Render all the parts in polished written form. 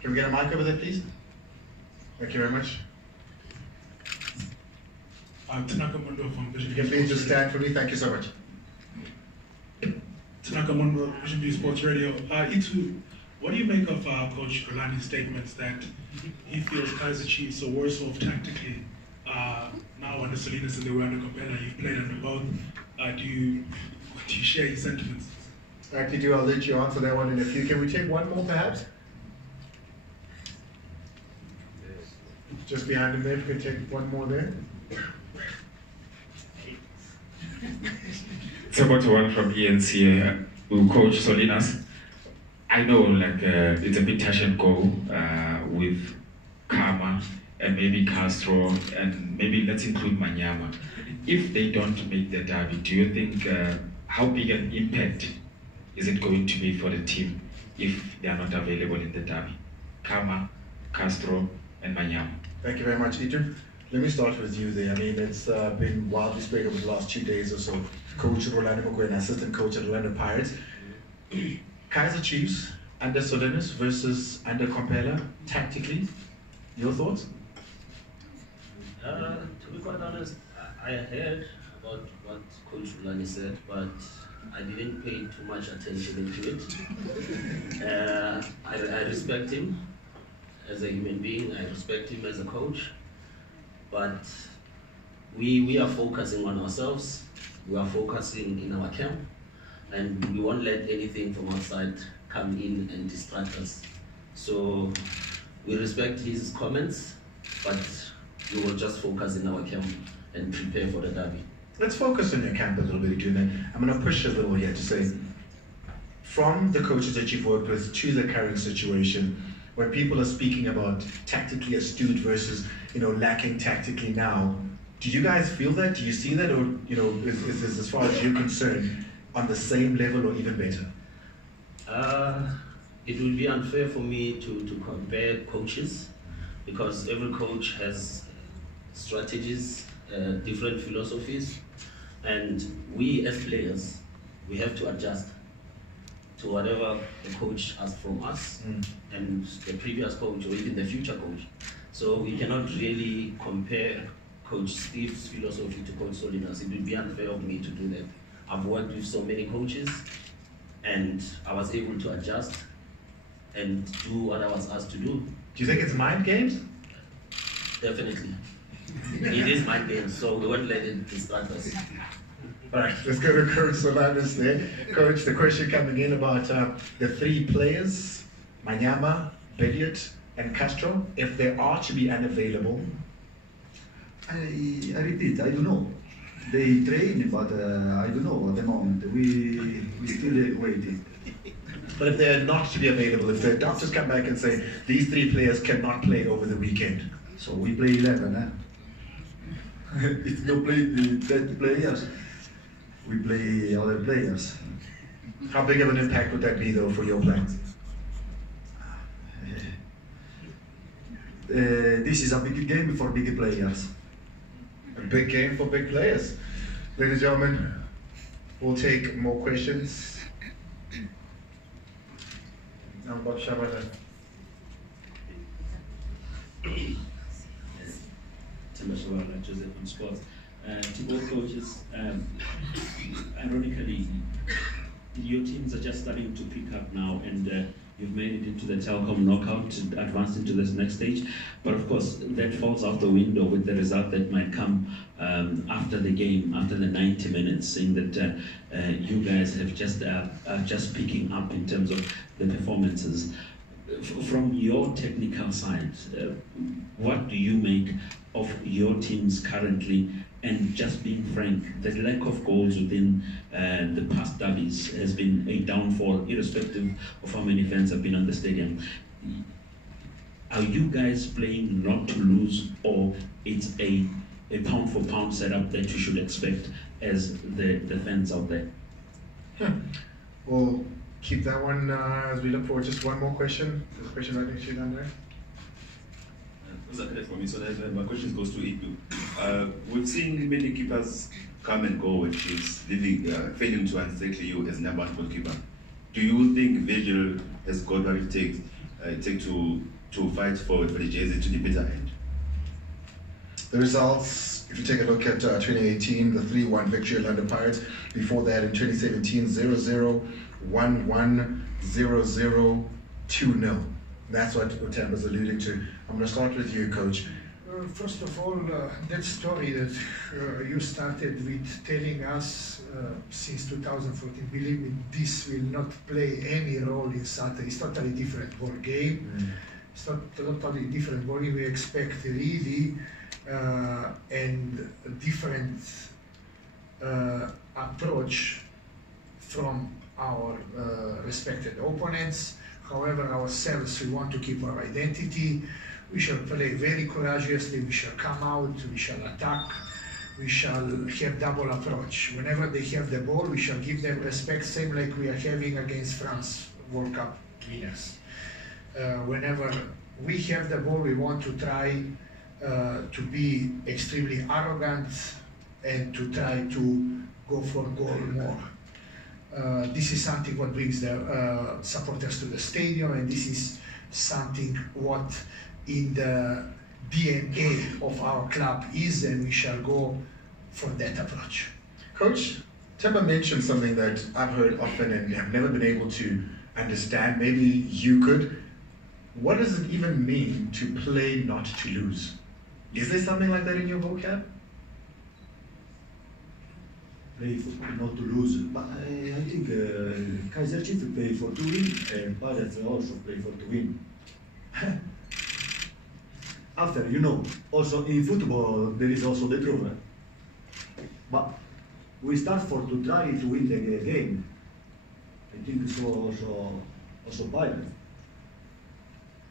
Can we get a mic over there, please? Thank you very much. Tanaka Mundo from Vision. You can please just stand for me. Thank you so much. Tanaka Mundo, Vision View Sports Radio. Itu, what do you make of Coach Golani's statements that he feels Kaizer Chiefs are worse off tactically now under Solinas and they were under Kopela? You've played under both. Do you share his sentiments? Actually, do I'll let you answer that one in a few. Can we take one more, perhaps? Just behind him there, if we can take one more there. Soweto one from ENC, Coach Solinas. I know it's a bit touch and go with Karma and maybe Castro and maybe let's include Manyama. If they don't make the derby, do you think how big an impact is it going to be for the team if they are not available in the derby? Karma, Castro and Manyama. Thank you very much, Adrian. Let me start with you there. I mean, it's been wildly spread over the last 2 days or so. Coach Rolando Mokoena, assistant coach at Orlando Pirates. Kaizer Chiefs under Solinas versus under Kompela, tactically, your thoughts? To be quite honest, I heard about what Coach Rolando said, but I didn't pay too much attention into it. I respect him as a human being, I respect him as a coach, but we are focusing on ourselves, we are focusing in our camp, and we won't let anything from outside come in and distract us. So we respect his comments, but we will just focus in our camp and prepare for the derby. Let's focus on your camp a little bit, Giovanni. I'm going to push a little here to say, from the coaches that you've worked with to the current situation, where people are speaking about tactically astute versus, lacking tactically now, do you guys feel that? Do you see that? Or, is this, as far as you're concerned, on the same level or even better? It would be unfair for me to compare coaches, because every coach has strategies, different philosophies, and we as players, we have to adjust to whatever the coach asks from us and the previous coach or even the future coach. So we cannot really compare Coach Steve's philosophy to Coach Solinas. It would be unfair of me to do that. I've worked with so many coaches and I was able to adjust and do what I was asked to do. Do you think it's mind games? Definitely. It is mind games, so we won't let it distract us. All right, let's go to Coach Solinas there. Coach, the question coming in about the 3 players, Manyama, Belliot, and Castro, if they are to be unavailable. I repeat, I don't know. They train, but I don't know at the moment. We still waiting. But if they're not to be available, if the doctors come back and say, these 3 players cannot play over the weekend. So we play 11, eh? If no play the players, we play other players. How big of an impact would that be, though, for your plans? This is a big game for big players. A big game for big players. Ladies and gentlemen, we'll take more questions. Now, Bob Shabada. Joseph from Sports. To both coaches, ironically, your teams are just starting to pick up now, and you've made it into the Telkom knockout, advanced into this next stage. But of course, that falls out the window with the result that might come after the game, after the 90 minutes, saying that you guys have just picking up in terms of the performances. From your technical side, what do you make of your teams currently? And just being frank, the lack of goals within the past derbies has been a downfall, irrespective of how many fans have been on the stadium. Are you guys playing not to lose, or it's a pound for pound setup that you should expect as the fans out there? We'll keep that one as we look forward. Just one more question. There's a question right next to you down there. For me, so my question goes to Itu. We've seen many keepers come and go with Chiefs, failing to unsettle you as number 1 goalkeeper. Do you think Vigil has got what it takes take to fight for the jersey to the bitter end? The results, if you take a look at 2018, the 3-1 victory at London Pirates. Before that, in 2017, 0-0, 1-1, 0-0, 2-0. That's what Tamba's alluding to. I'm going to start with you, Coach. First of all, that story that you started with telling us since 2014, believe me, this will not play any role in Saturday. It's totally different ball game. It's not totally different ball game. We expect really and a different approach from our respected opponents. However, ourselves, we want to keep our identity. We shall play very courageously, we shall come out, we shall attack, we shall have double approach. Whenever they have the ball, we shall give them respect, same like we are having against France World Cup winners. Whenever we have the ball, we want to try to be extremely arrogant and to try to go for goal more. This is something what brings the supporters to the stadium, and this is something what in the DNA of our club is, and we shall go for that approach. Coach, Temba mentioned something that I've heard often and have never been able to understand. Maybe you could. What does it even mean to play not to lose? Is there something like that in your vocab? Play for not to lose, but I think Kaizer Chiefs play for to win, and Pirates also play for to win. After, you know, also in football there is also the truth. But we start for to try to win the game. I think so also Pirates.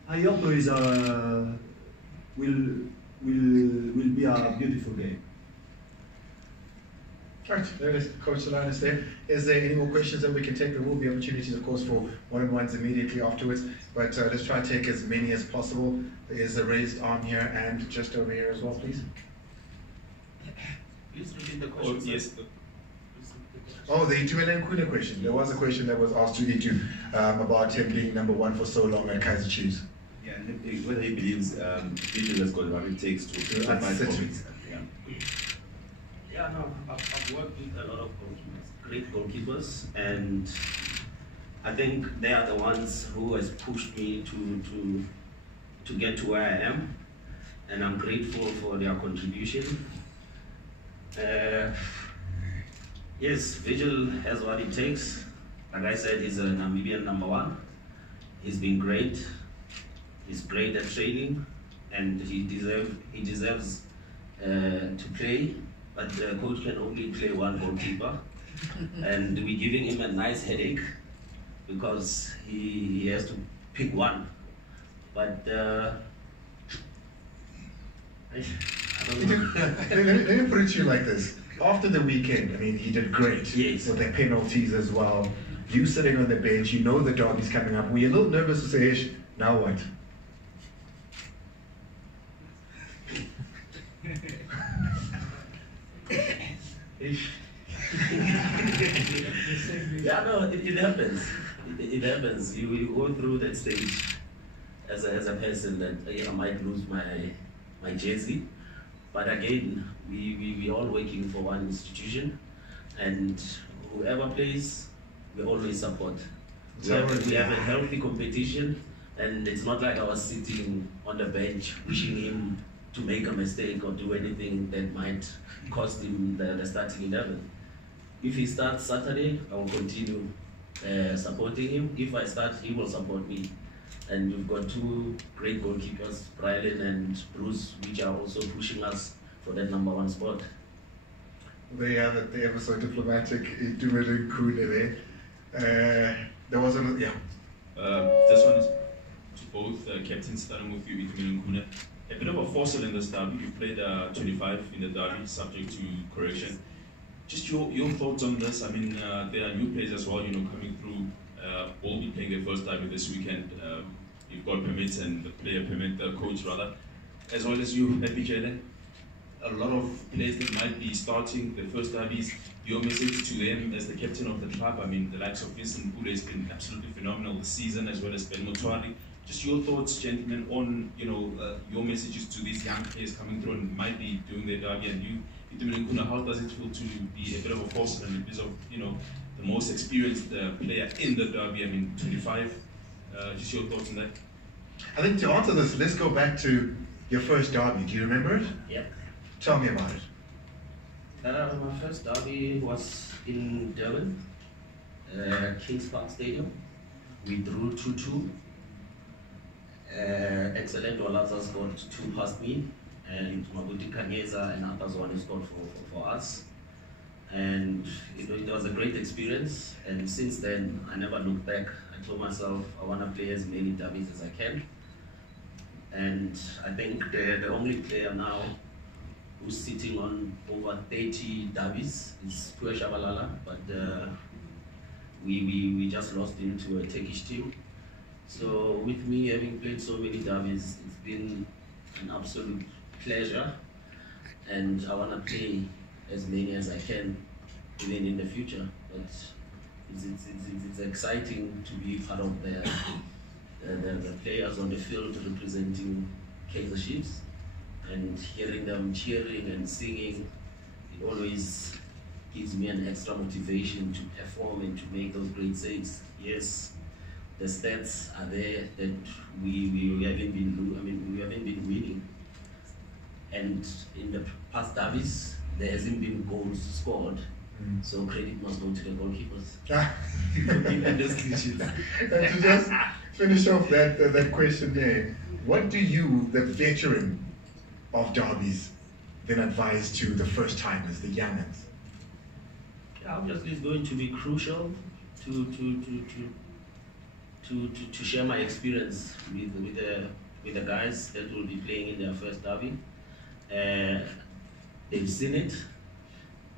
I hope is will be a beautiful game. Right, there it is, Coach Solinas there. Is there any more questions that we can take? There will be opportunities, of course, for one-on-ones immediately afterwards, but let's try to take as many as possible. There is a raised arm here and just over here as well, please. Please repeat the question. Oh, yes. Oh, the Itumeleng Khune question. There was a question that was asked to Itu about him being number one for so long at Kaizer Chiefs. Yeah, and whether he believes Vigil has got what it takes to fight for it. Yeah, no, I've worked with a lot of goalkeepers, great goalkeepers, and I think they are the ones who has pushed me to get to where I am, and I'm grateful for their contribution. Yes, Vigil has what it takes. Like I said, he's a Namibian number one. He's been great. He's great at training, and he deserves to play. But the coach can only play one goalkeeper, and we're giving him a nice headache because he has to pick one. But I don't know. Let me put it to you like this. After the weekend, I mean, he did great. Yes. With their penalties as well. You sitting on the bench, you know the derby's coming up. Were you a little nervous to say, Ish, now what? Yeah, no, it happens. It happens. You go through that stage as a person that I might lose my jersey, but again, we all working for one institution, and whoever plays, we always support. We have a healthy competition, and it's not like I was sitting on the bench wishing him to make a mistake or do anything that might cost him the starting 11. If he starts Saturday, I will continue supporting him. If I start, he will support me. And we've got two great goalkeepers, Brylan and Bruce, which are also pushing us for that number one spot. There you have it, the ever so diplomatic Itumeleng Khune there. There was another, yeah. This one is to both captains, starting with you, Itumeleng Khune. A bit of a fossil in this derby. You played 25 in the derby, subject to correction. Just your thoughts on this. I mean, there are new players as well, coming through. Will be playing their first derby this weekend. You've got permits and the player permit, the coach rather, as well as you, Happy Jele. A lot of players that might be starting the first derbies. Your message to them as the captain of the club. I mean, the likes of Vincent Pule has been absolutely phenomenal this season, as well as Ben Motwari. Just your thoughts, gentlemen, on your messages to these young players coming through and might be doing their derby, and you, Itumeleng, Khune, how does it feel to be a bit of a force and because of the most experienced player in the derby? I mean, 25. Just your thoughts on that. I think to answer this, let's go back to your first derby. Do you remember it? Yeah. Tell me about it. My first derby was in Durban, Kings Park Stadium. We drew 2-2. Excellent Olaza scored 2 past me, and Mabuti Kanyeza and Apazwani scored for us. And it was a great experience, and since then I never looked back. I told myself I want to play as many derbies as I can. And I think the only player now who's sitting on over 30 derbies is Pua Shabalala, but we just lost him to a Turkish team. So with me having played so many derbies, it's been an absolute pleasure, and I want to play as many as I can, even in the future. But it's exciting to be part of the players on the field representing Kaizer Chiefs, and hearing them cheering and singing, it always gives me an extra motivation to perform and to make those great saves. Yes, the stats are there that we haven't been winning, and in the past derbies there hasn't been goals scored. So credit must go to the goalkeepers. And to just finish off that question there, what do you, the veteran of derbies, then advise to the first timers, the youngins? Obviously, it's going to be crucial to share my experience with the guys that will be playing in their first derby. They've seen it,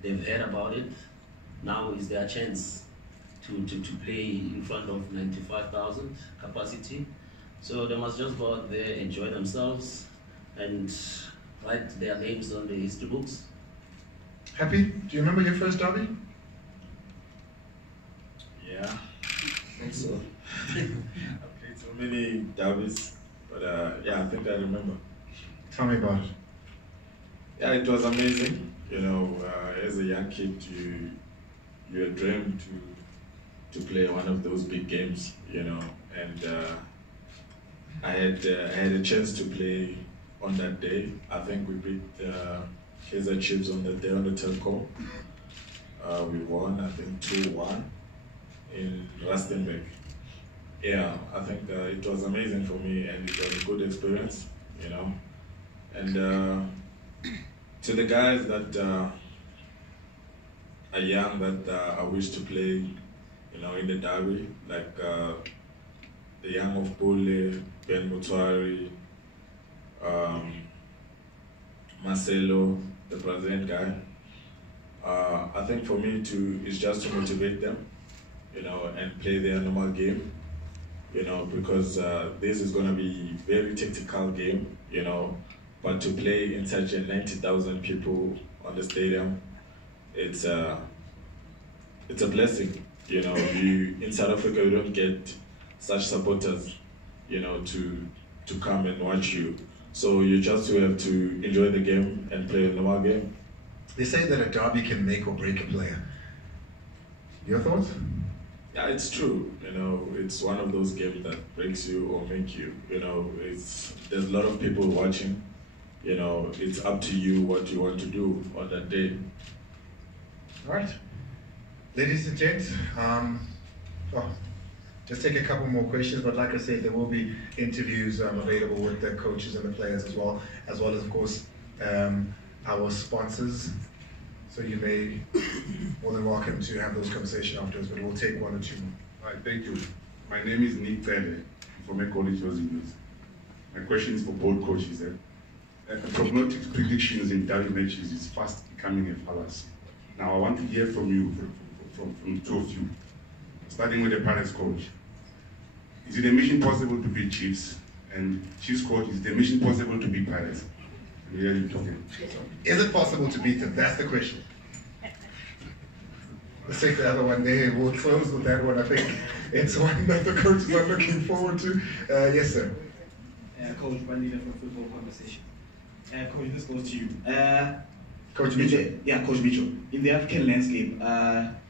they've heard about it. Now is their chance to play in front of 95,000 capacity. So they must just go out there, enjoy themselves, and write their names on the history books. Happy, do you remember your first derby? Yeah, I think so. I played so many derbies, but yeah, I think I remember. Tell me about it. Yeah, it was amazing. As a young kid, you dreamed to play one of those big games, and I had a chance to play on that day. I think we beat Kaizer Chiefs on that day on the telco. We won, I think, 2-1 in Rustenburg. Yeah, I think it was amazing for me, and it was a good experience, And to the guys that are young, that I wish to play, in the derby, like the young of Bole, Ben Mutuari, Marcelo, the Brazilian guy. I think for me is just to motivate them, and play their normal game, because this is going to be a very tactical game, but to play in such a 90,000 people on the stadium, it's a blessing. In South Africa, you don't get such supporters, to come and watch you. So you just have to enjoy the game and play a normal game. They say that a derby can make or break a player. Your thoughts? Yeah, it's true. It's one of those games that breaks you or make you. There's a lot of people watching. It's up to you what you want to do on that day. All right. Ladies and gents, just take a couple more questions, but like I said, there will be interviews available with the coaches and the players as well as, of course, our sponsors. So you may more than welcome to have those conversations afterwards, but we'll take one or two more. All right, thank you. My name is Nick Tele from a college Solinas. My question is for both coaches. Prognostic predictions in derby matches is fast becoming a fallacy. Now I want to hear from you, from the two of you, starting with the Pirates coach. Is it a mission possible to beat Chiefs? And Chiefs coach, is it a mission possible to beat Pirates? Really talking. Is it possible to beat them? That's the question. Let's take the other one there. We'll close with that one. I think it's one that the coaches are looking forward to. Yes, sir. Coach Bandila from Football Conversation. Coach, this goes to you. Coach Mitchell. Yeah, Coach Mitchell. In the African landscape,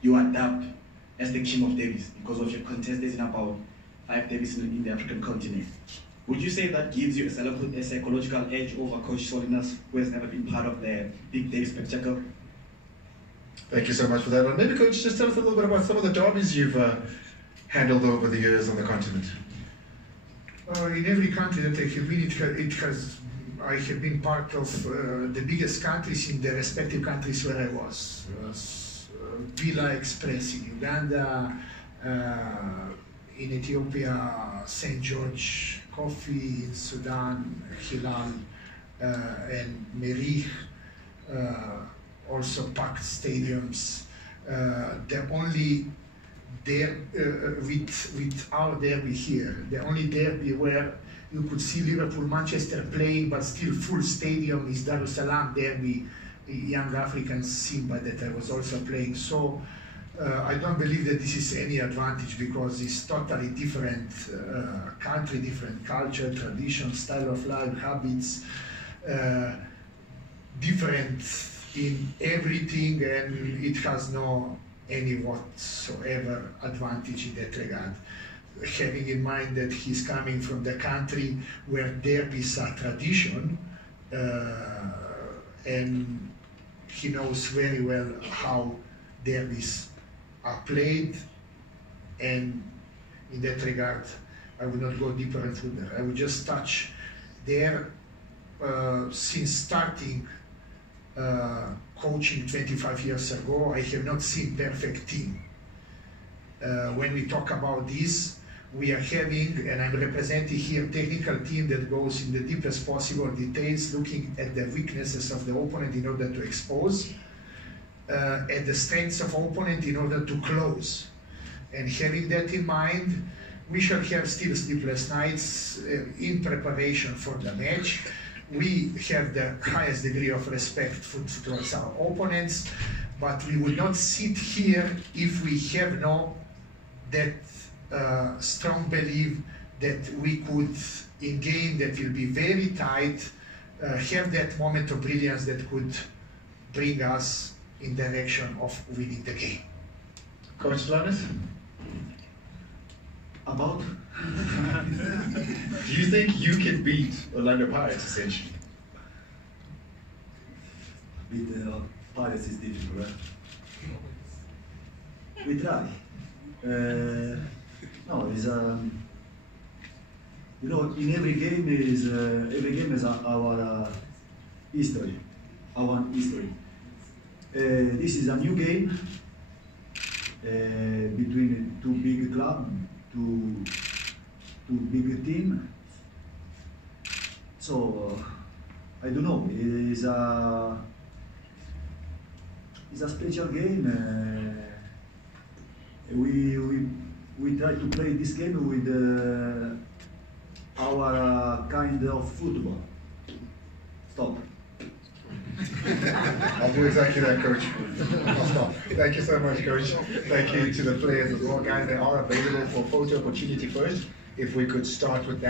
you are dubbed as the king of derbies because of your contested in about 5 derbies in the African continent. Would you say that gives you a psychological edge over Coach Solinas, who has never been part of the big derby spectacle? Thank you so much for that one. Maybe, Coach, just tell us a little bit about some of the derbies you've handled over the years on the continent. In every country that I have been, I have been part of the biggest countries in the respective countries where I was. Villa Express in Uganda, in Ethiopia, St. George Coffee, in Sudan, Hilal, and Merih, also packed stadiums. The only with our derby here, the only derby where you could see Liverpool, Manchester playing, but still full stadium is Dar es Salaam derby, young African Simba that I was also playing. So I don't believe that this is any advantage because it's totally different country, different culture, tradition, style of life, habits, different in everything, and it has no any whatsoever advantage in that regard. Having in mind that he's coming from the country where derbies are tradition, and he knows very well how derbies are played, and in that regard, I will not go deeper into that. I will just touch there, since starting coaching 25 years ago, I have not seen perfect team. When we talk about this, we are having, and I'm representing here, technical team that goes in the deepest possible details, looking at the weaknesses of the opponent in order to expose, at the strengths of opponent in order to close. And having that in mind, we shall have still sleepless nights in preparation for the match. We have the highest degree of respect towards our opponents, but we will not sit here if we have that strong belief that we could, in game that will be very tight, have that moment of brilliance that could bring us in direction of winning the game. Coach Solinas? About? Do you think you can beat Orlando Pirates, essentially? Beat the Pirates is difficult, right? We try. No, it's you know, in every game is our history, our history. This is a new game between two big clubs, two big team. So I don't know. It's a special game. We try to play this game with our kind of football. Stop. I'll do exactly that, Coach. I'll stop. Thank you so much, Coach. Thank you to the players as well, guys. They are available for photo opportunity first. If we could start with that.